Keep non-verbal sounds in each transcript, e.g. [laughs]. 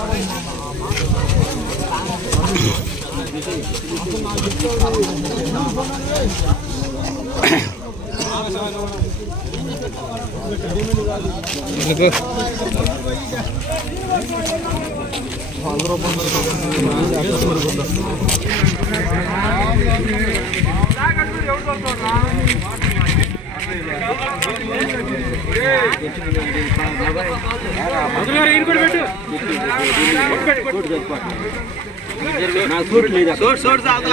ముందు కండువాలు ఎక్కిరా చా కుట్రోలు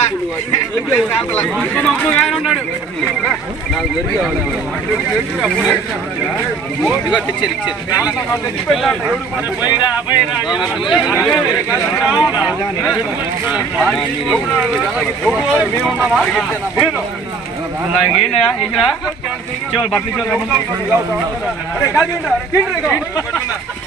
ఎక్కువైపోయినాడా మాకు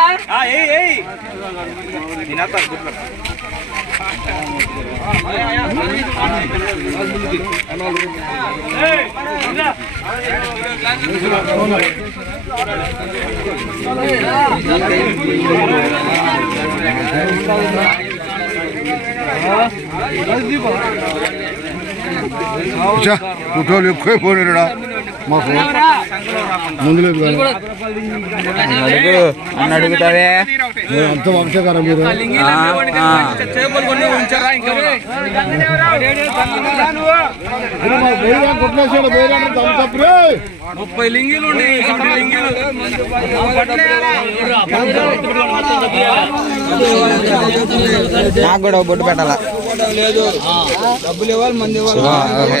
అడుగుతావే అంత వంశకారం మీరు కొన్ని ఉంచారా ఇంకా కొట్టిన వేరే తప్పరే ముప్పై లింగిలు నాకు కూడా ఒక బొట్టు పెట్టాలా? డబ్బులు ఇవ్వాలి మంది ఇవ్వాలి. ఆ, ఓకే.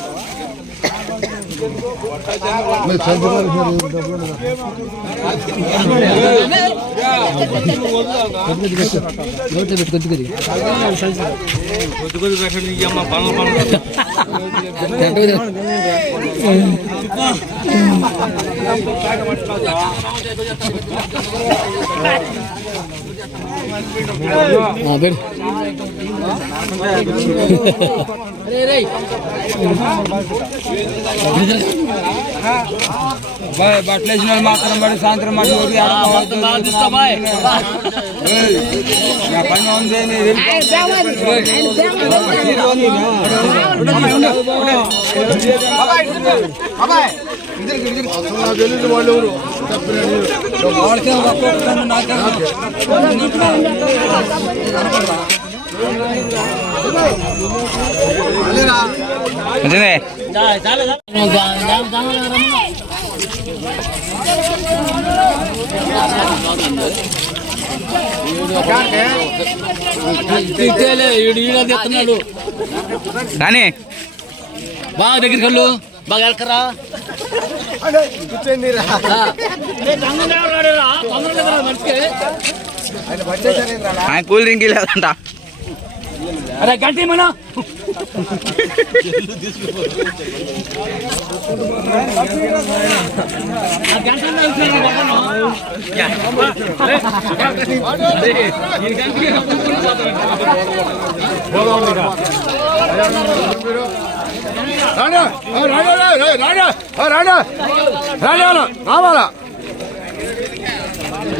[laughs] పెట్టండి ఈ మాత్రం పడి సాయంత్రం మళ్ళీ పని ఉంది వాళ్ళు ఎవరు మంచిదే చెప్తున్నాడు కానీ బాగా దగ్గరికి వెళ్ళు. బాగా వెళ్ళకరా ఆయన కూల్ డ్రింక్ లేదంట అరే గంటి మన రాడా రాడా రాడా ఆ, రాడా రావాలా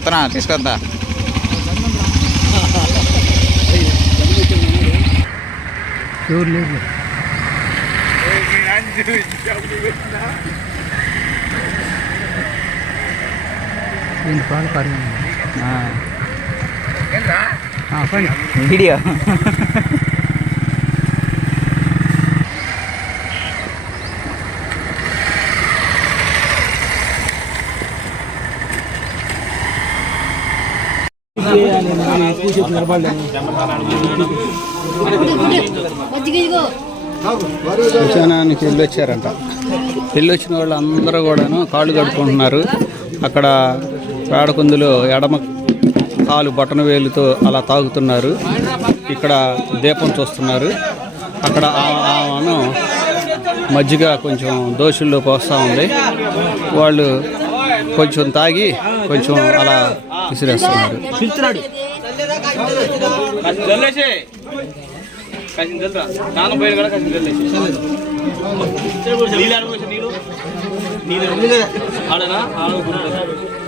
వస్తున్నా తీసుకొద్దా? ఎవరు రెండు పాలు పని వీడియో శ్మశానానికి వెళ్ళి వచ్చారంట వెళ్ళి వచ్చిన వాళ్ళు అందరూ కూడాను కాళ్ళు కడుక్కుంటున్నారు. అక్కడ పేడకుందులు ఎడమ కాలు బటన వేలుతో అలా తాగుతున్నారు. ఇక్కడ దీపం చూస్తున్నారు. అక్కడ ఆ- ఆమెను మజ్జిగ కొంచెం దోషుల్లో పోస్తూ ఉంది. వాళ్ళు కొంచెం తాగి కొంచెం అలా విసిరేస్తున్నారు. నీళ్ళు నీళ్ళు. నీళ్ళు. ఆడనా?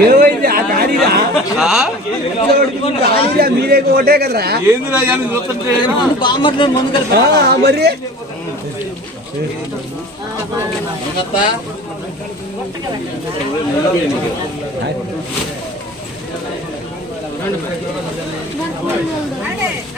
ఏమైంది? ఆ దారిరా? మీరే ఒకటే కదరా? ఆ, మరి?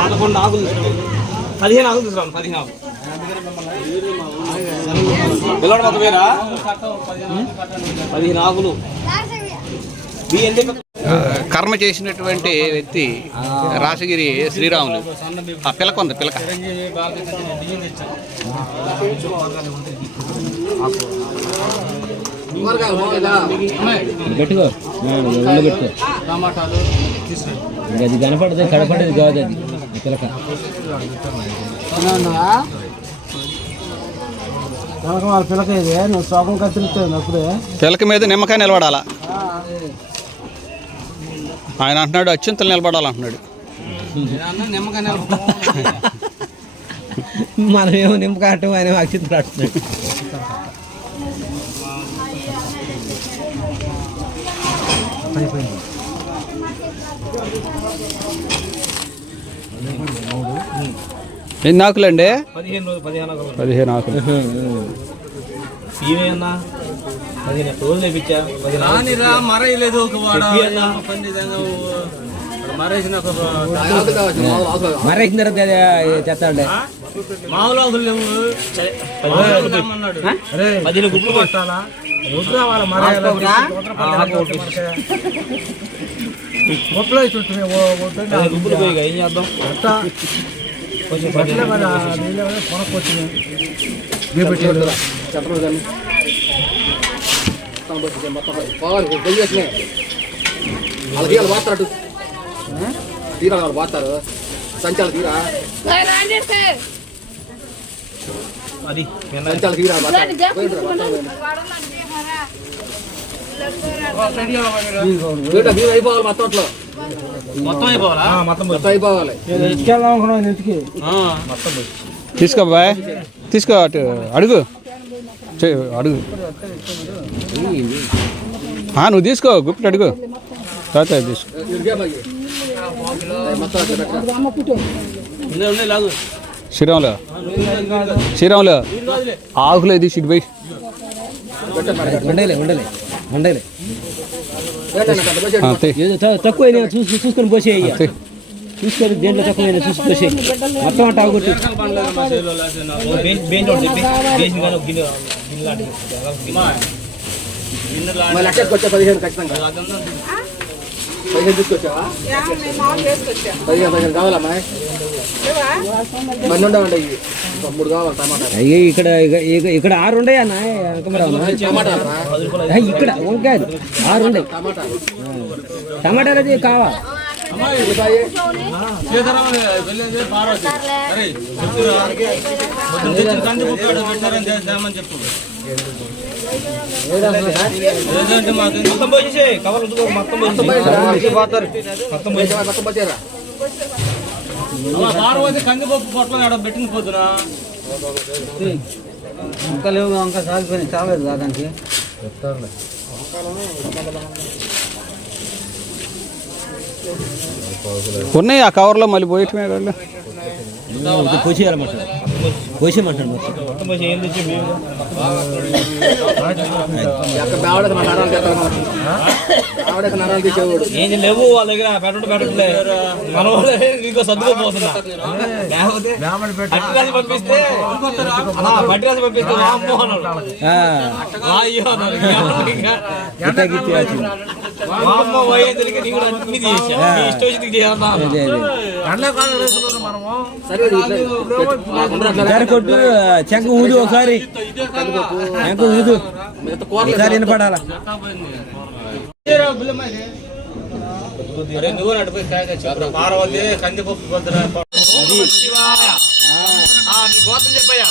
పదకొండు ఆకులు పదిహేను ఆకులు తీసుకురాను పదిహేను ఆకులు పిల్లడు మొత్తం వేరా పదిహేను ఆకులు కర్మ చేసినటువంటి వ్యక్తి రాసగిరి శ్రీరాములు. ఆ పిలక ఉంది పిలక. పెట్టుకో. పెట్టుకో. అది కనపడదు కనపడేది కాదు అది. పిలక. వాళ్ళ పిల్లకి ఇది నువ్వు శోకం కత్తిరిస్తావు అప్పుడే. పిలక మీద నిమ్మకాయ నిలబడాలా? ఆయన అంటున్నాడు అత్యంతలు నిలబడాలంటున్నాడు. మనం ఏమో నిమ్మకాటం ఆయన అక్షింతలు ఆడుతున్నాడు ఎన్ని ఆకులండి పదిహేను రోజులు పదిహేను ఆకులు రానిరా మరయలేదు ఒక వాడ. మరేసిన ఒక మరేసిన తర్వాత చేస్తాండే మామూలు ఆకులు లేవు పదిహేను గుడ్లు కొట్టాలా ముద్ర వాళ్ళ ముప్పలో చుట్టూ గుడ్లు పోయి ఏం చేద్దాం? కొంచెం పట్ల కొనకొచ్చింది వాళ్ళకి వాళ్ళు పోతారు తీరా వాళ్ళు పోతారు సంచాలు తీరా? అది సంచాలు తీరా అయిపోవాలి మొత్తం అట్లా మొత్తం అయిపోవాలా? మొత్తం మొత్తం అయిపోవాలి. తీసుకో బాయ్. తీసుకో అటు అడుగు. చెయ్, అడుగు. నువ్వు తీసుకో గుప్పిట్ అడుగు. తాత తీసుకో. శ్రీరాములు. శ్రీరాములు. ఆకులు ఇది సిట్ పోయి. ఉండలే ఉండలే ఉండలే. ఆ, తీ. ఏదో త- తక్కువైనా చూసి చూసుకొని పోసేయ్య. చూసుకొని దేంట్లో తక్కువైనా చూసి పోసేయి. మొత్తం అంట ఆగొట్టు బేంచ్ బేంచ్ లాంటిది. మళ్ళీ లెక్కేసుకొచ్చా పదిహేను ఖచ్చితంగా. పదిహేను తీసుకొచ్చావా? పదిహేను పదిహేను కావాలమ్మా ఉండవండి ఇవి మూడు కావాలి టమాటా? అయ్యి ఇక్కడ ఇక- ఇక- ఇక్కడ ఆరు ఉండే అన్న అంకమరావు టమాటా ఇక్కడ వంకాయ ఆరు ఉండే టమాటా టమాటాలు అది కావా సీతారాములు మొత్తం మొత్తం మొత్తం మొత్తం పార్వతి కందిపప్పు పొట్లం ఆడ పెట్టింది పోతున్నా ఇంకా లేవు ఇంకా సాగిపోయినాయి చాలేదు దానికి ఉన్నాయి ఆ కవర్లో మళ్ళీ పోయటమే వాళ్ళు పోసేయాలన్నమాట పోసేయమంటాడు మొత్తం. ఏం లేవు వాళ్ళ దగ్గర? పెట్టడం పెట్టట్లే మన వాళ్ళే ఇంకో సర్దుకోపోతున్నా లేకపోతే అట్టి రాసి పంపిస్తే ఆ, మట్టి రాసి పంపిస్తే వామ్మో అన్నాడు. ఆ, అయ్యో అన్నాడు. ఇంకా? గిట్ట గిట్టి అది. వామ్మో వయ్యేసరికి నీ కూడా అన్ని చేసా నీ ఇష్టం వచ్చింది చేయాలన్నా అదే అదే. సరే ఇది ఇట్లా అందరూ అట్లా సరే కొట్టు చెంక ఊదు ఒకసారి. చెంక ఊదు. ఒకసారి వినపడాలా? నువ్వు నడిపోయి పార్వతి కందిపప్పు పొద్దున శివాయ. ఆ, నీ గోత్రం చెప్పయ్యా.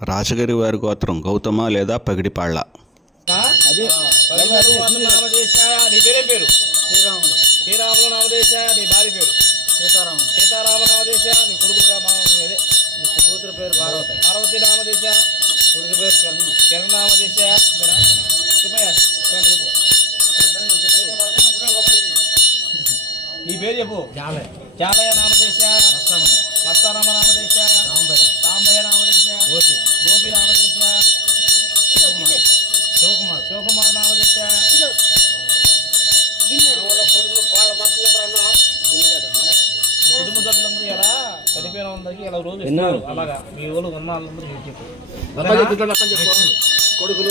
రాజగిరి వారి గోత్రం గౌతమ లేదా పగిడిపాళ్ళ? శ్రీరాములు శ్రీరాములు నామదేశాయ నీ భార్య పేరు? సీతారామ సీతారామ నామదేశాయ నీ కొడుకు అదే నీ కూతురు పేరు పార్వతి. పార్వతి నామదేశ కొడుకు పేరు కిరణ్ కిరణ్ నామదేశాయ నీ పేరు చెప్పు. చాలయ చాలయ నామదేశాయ మత్తారామ నామదేశాయ సాంబయ్య నామదేశాయ గోపి. గోపి నామదేశాయ శివకుమార్. శివకుమార్ నామదేశాయ కుటుంబ సభ్యులందరూ ఎలా? చనిపోయిన వాళ్ళకి ఇలా రోజు ఇస్తున్నారు అలాగా. మీ వాళ్ళు ఉన్న వాళ్ళందరూ చెప్పు. కొడుకులు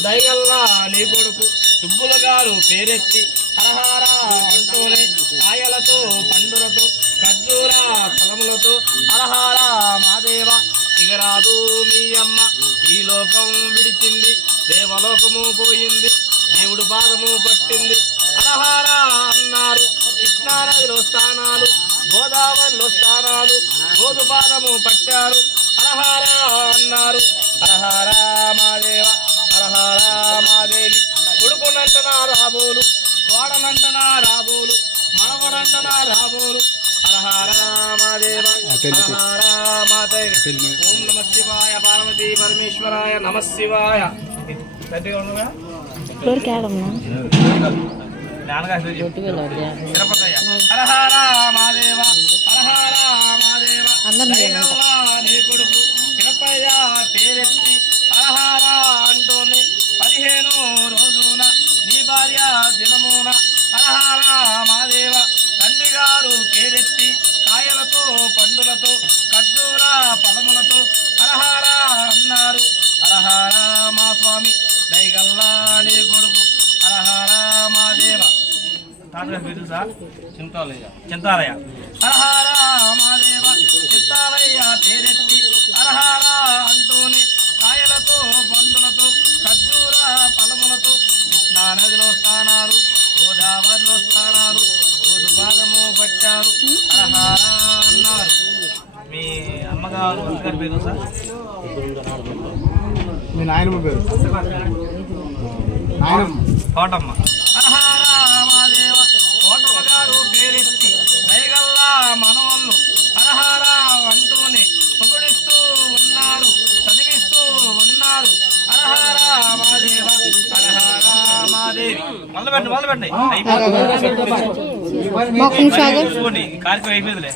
దయగల్లా నీ కొడుకు. సుబ్బులు గారు పేరెత్తి అలహారా అంటూనే కాయలతో పండులతో ఖర్జూర ఫలములతో అలహారా మాదేవ ఇగరాదు మీ అమ్మ ఈ లోకం విడిచింది దేవలోకము పోయింది దేవుడు పాదము పట్టింది. అలహారా అన్నారు. కృష్ణానదిలో స్థానాలు గోదావరిలో స్థానాలు గోదు పాదము పట్టారు. అలహారా అన్నారు. హరహర మాదేవ హరహర మాదేవి కొడుకునంటనా రాబోలు వాడనంటనా రాబోలు మనవడంటనా రాబోలు హరహర మాదేవ మాదేవి ఓం నమ శివాయ పార్వతీ పరమేశ్వరాయ నమ శివాయ గట్టిగా ఉండగా అందరం నీ కొడుకు పేరెత్తి నీ భార్య దినమున హర హర మాదేవ తండ్రి గారు పేరెత్తి కాయలతో పండులతో ఖర్జూర ఫలములతో హరహర అన్నారు. హరహర మా స్వామి దైగల్లా నీ కొడుకు. హరహర సార్? చింతాలయ్య. చింతాలయ్య. హరహర మాదేవ చింతాలయ్య పేరెత్తి హరహర అంటూనే కాయలతో పండులతో నదిలో స్థానాలు గోదావరిలో స్థానాలు రోజు భాగము పట్టారు. అన్నారు. మీ అమ్మగారు అత్తగారి పేరు సార్? మీ నాయనమ్మ పేరు? నాయనమ్మ. కోటమ్మ. హరహర మాదేవ కోటమ్మ గారు పేరెత్తి దయగల్లా మనవళ్ళు హరహర అంటూనే పొగిడిస్తూ ఉన్నారు చదివిస్తూ ఉన్నారు. హరహర మాదేవ కార్యక్రమం అయిపోయిందిలే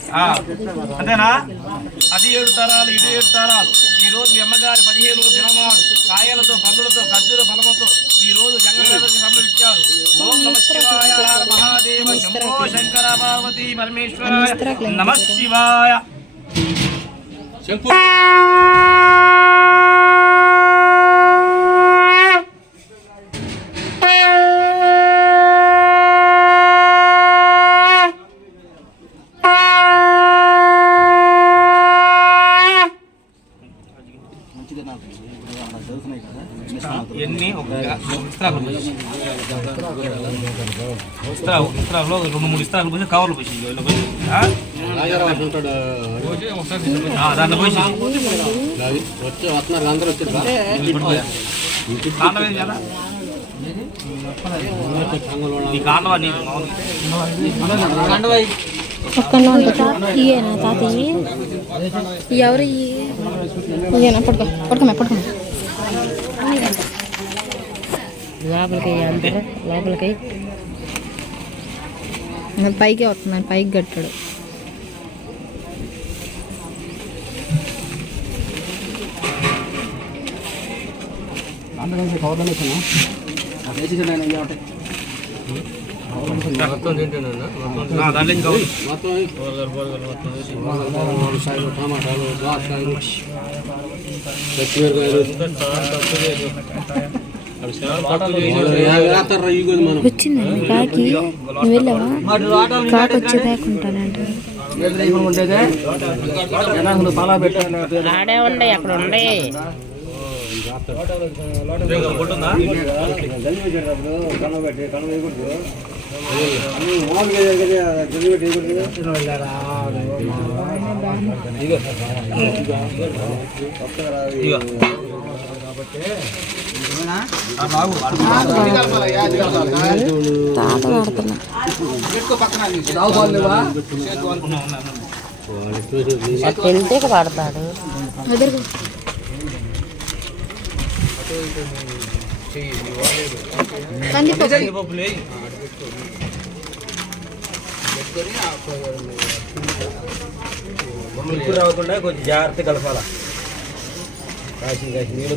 అంతేనా అది ఏడు తరాలు ఇది ఏడు తరాలు ఈ రోజు అమ్మగారి పదిహేను దినమాడు కాయలతో పండులతో ఖర్జూర ఫలముతో ఈ రోజు జంగళకి సంభవించారు ఓం నమ శివాయ మహాదేవ శంభో శంకర పార్వతీ పరమేశ్వరాయ నమ శివాయ ఎన్ని ఇస్త్రాకులు పోసి ఇస్త్రా ఇస్త్రాకులో రెండు మూడు ఇస్త్రాకులు పోసి కవర్లు పోసి ఇలా పోసి. దాంట్లో పోసి కాండం ఏది కదా? నీ కాండవా నీ. ఒక్కనే ఉంటుంది ఇయేనా తాతయ్య. ఎవరు ఇయేనా పట్టుకో పట్టుకోమే పట్టుకోమే లోపలికి అంతే లోపలికి పైకి వస్తున్నాను పైకి కట్టాడు ఆ, దాంట్లో ఇంకా ఉంది. వచ్చిందండి కాకి నువ్వు వెళ్ళావా కాకి వచ్చేదాకా ఉంటానంట ఆడే ఉండే అక్కడ ఉండే ఇంకా తాత వెళ్తే వాడతాడు ఇప్పుడు రాకుండా కొంచెం జాగ్రత్త కలపాల. కాసిన కాసి నీళ్ళు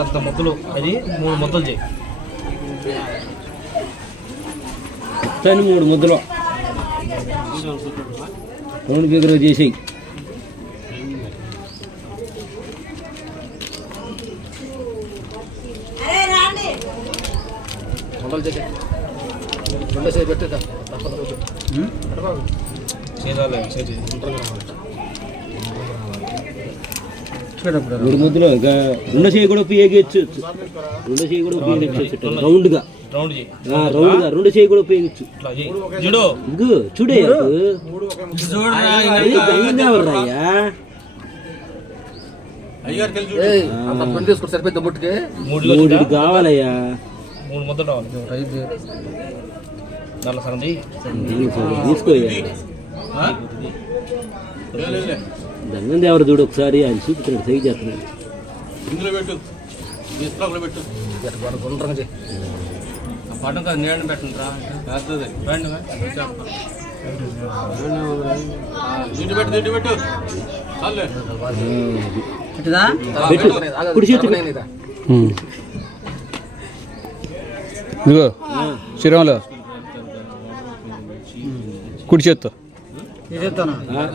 అంత ముద్దలు అది మూడు ముద్దలు చేయి తను మూడు ముద్దలు రౌండ్ ఫిగర్ చేసేయి మూడు ముద్దలు ఇక రెండో చేయి కూడా ఉపయోగించు రెండో చేయి కూడా ఉపయోగించు రౌండ్గా రౌండ్ రౌండ్గా రెండో చేయి కూడా ఉపయోగించు. చూడు మూడు? కావాలయ్యా. మూడు ముద్దలు తీసుకోయ్యా దంగం ఎవరు చూడు ఒకసారి ఆయన చూపుతున్నాడు సై చేస్తున్నాడు. పట్టం. కాదు నీళ్ళని పెట్టండి రా పెద్దది రండి పెట్టు కుడి చేతి ఇదిగో శ్రీరాములు. కుడి చేత్తో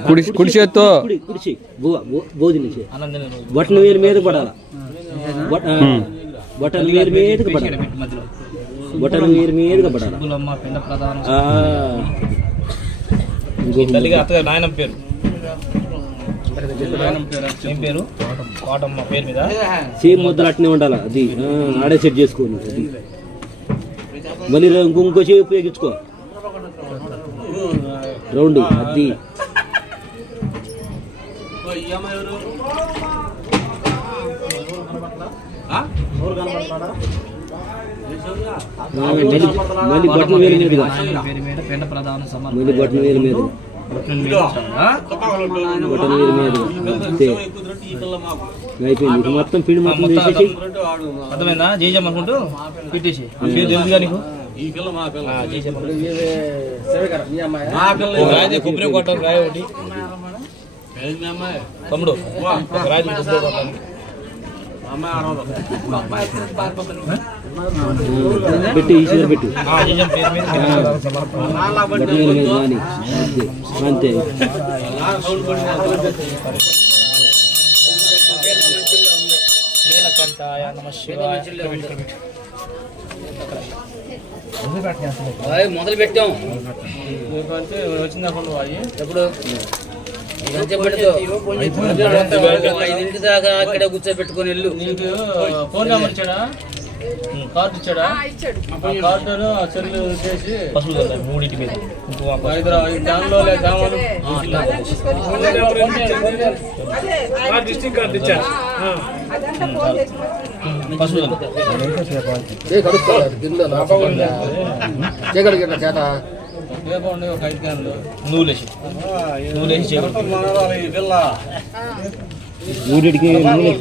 కుడి కుడి చేత్తో? కుడి కుడి చేయి. బువ్వ, బో- భోజనం చేయి అన్నం తిను బటన్ వేలు మీద పడాల. బట- ఆ, బటన్ వేలు మీదకి పడాలి. మధ్యలో. బటన్ వేలు మీదకి పడాల. సుబ్బులమ్మ పిండ ప్రధానం. ఆ. ఇంకొక తల్లిగా అత్తగారు నాయనమ్మ పేరు. ఏం పేరు? కోటమ్మ పేరు మీద. సేమ్ ముద్దలు అట్నే ఉండాలి. అది ఆడే సెట్ చేసుకోండి మళ్ళీ రా- ఇంకో ఇంకో చేయి ఉపయోగించుకో. రౌండ్ అది. మళ్ళీ బట్టల మీద మళ్ళీ బట్టల అంతే. అయిపోయింది. ఇక మొత్తం పిండి మొత్తం అర్థమైందా? జయజమ్మ అనుకుంటూ పెట్టేసి. పేరు తెలుసుగా నీకు ఆ, జయజమ్మ. ఒక రాయి కొబ్బరి కొట్టాలి రాయి ఒకటి తమ్ముడు ఒక రాయి కొబ్బరి కొట్టాలి పెట్టి ఈశ్వర అంతే అంతే. నీలకంఠాయ నమ శివాయ. మొదలు పెట్టాం వచ్చిందా ఎప్పుడు ఐదింటి దాకా అక్కడ కూర్చోబెట్టుకుని వెళ్ళు నీకు ఫోన్ నెంబర్ ఇచ్చాడా కార్డు ఇచ్చాడా కార్డు చెల్లు చేసి మూడింటి మీద దానిలో కావాలి డిస్ట్రిక్ట్ కార్డు ఇచ్చాడు నూలేసి నూలేసి చేయకూడదు ఊరికి నూనె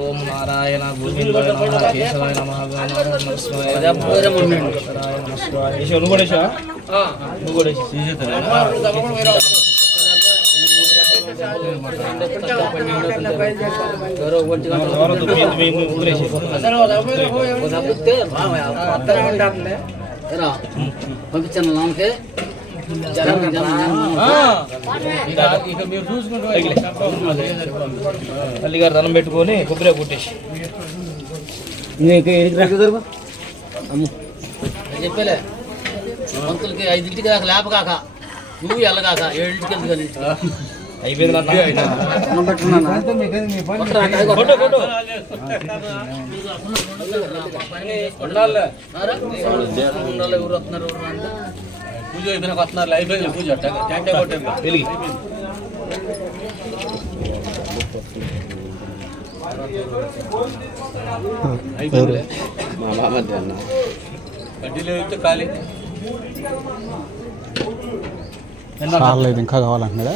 ఓం నారాయణ గోవిందాయ నమః కేశవాయ నమః పంపించాను లోన్కి. ఇక మీరు చూసుకుంటూ తల్లి గారు దండం పెట్టుకొని కొబ్బరి కొట్టేసి. చెప్పలే. ఐదింటికి దాకా లేపకాక నువ్వు వెళ్ళగాక ఏడింటికి వెళ్తు కానీ అయిపోయింది ఎవరు వస్తున్నారు ఎవరు అంటే పూజ అయిపోయినాక వస్తున్నారు అయిపోయింది పూజ ట్యాంక్ కొట్టాను వెలిగి. కడ్డీలు అయితే ఖాళీ. చాలేదు ఇంకా కావాలంటున్నాడా?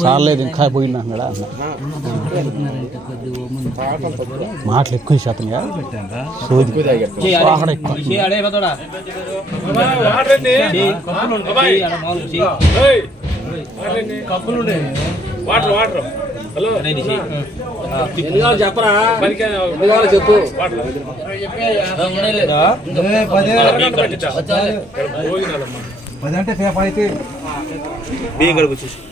చాలేదు ఇంకా పోయింది అంటున్నాడా మాటలు ఎక్కువ శాతం సోది. ఎక్కువ. చెప్పరా చెప్పు పదంటే పేపర్ అయితే. బియ్యం కడుపు వచ్చేసి పేపర్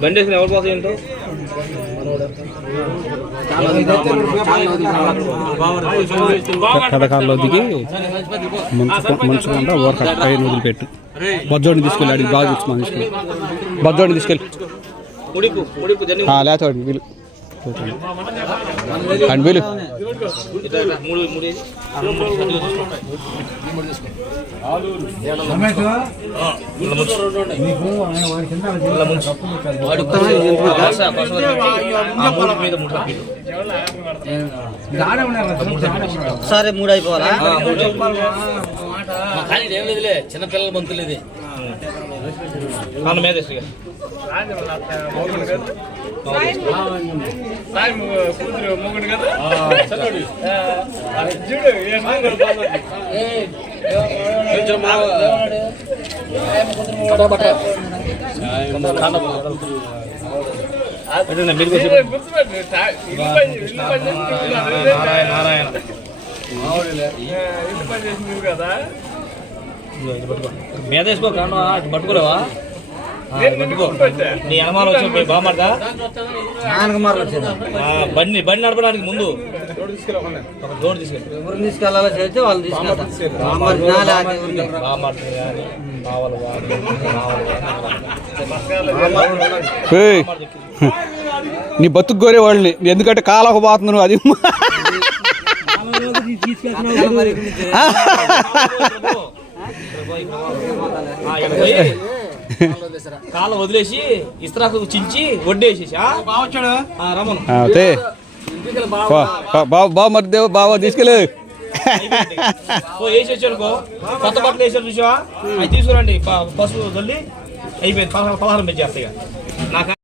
బండి వేసిన ఎవరి కోసం ఏంటో? కథకాల్లో దిగి మంచు మంచుకుంటా పైన వదిలిపెట్టు బొజ్జోడిని తీసుకెళ్ళి అడిగి బాగా చూసుకున్నాను తీసుకెళ్ళి బొజ్జోడిని తీసుకెళ్ళి. లేచోడి వీలు అండ్ వీలు మూడు అయిపోవాలా? ఆ, మూడు. కానీ ఏం లేదులే చిన్నపిల్లల బంతులు ఇది. నాన్న మీద వేసి ఇక. కొంచెం మా- అదే మీరు నారాయణ నారాయణ మీద వేసుకో కాను పట్టుకోలేవా నీ అనుమానం వచ్చి బాగుమారదా బండి బండి నడపడానికి ముందు. తీసుకెళ్ళి తీసుకెళ్ళాలో చేస్తే వాళ్ళు తీసుకెళ్తారు. కానీ నీ బతుకు కోరే వాళ్ళని. ఎందుకంటే కాలకు పోతున్నాను అది. కాళ్ళ వదిలేసి ఇస్త్రాకు చించి వడ్డేసేసి ఆ? ఆ, రమ్మను. అదే బావ మరి దేవు బావ తీసుకెళ్ళి. ఓ వేసి వచ్చానుకో కొత్త బట్టలు వేసారు చూసావా? అవి తీసుకురండి పసుపు తల్లి. అయిపోయింది పలహారం పలహారం పెంచేస్తాయి ఇక. నాకు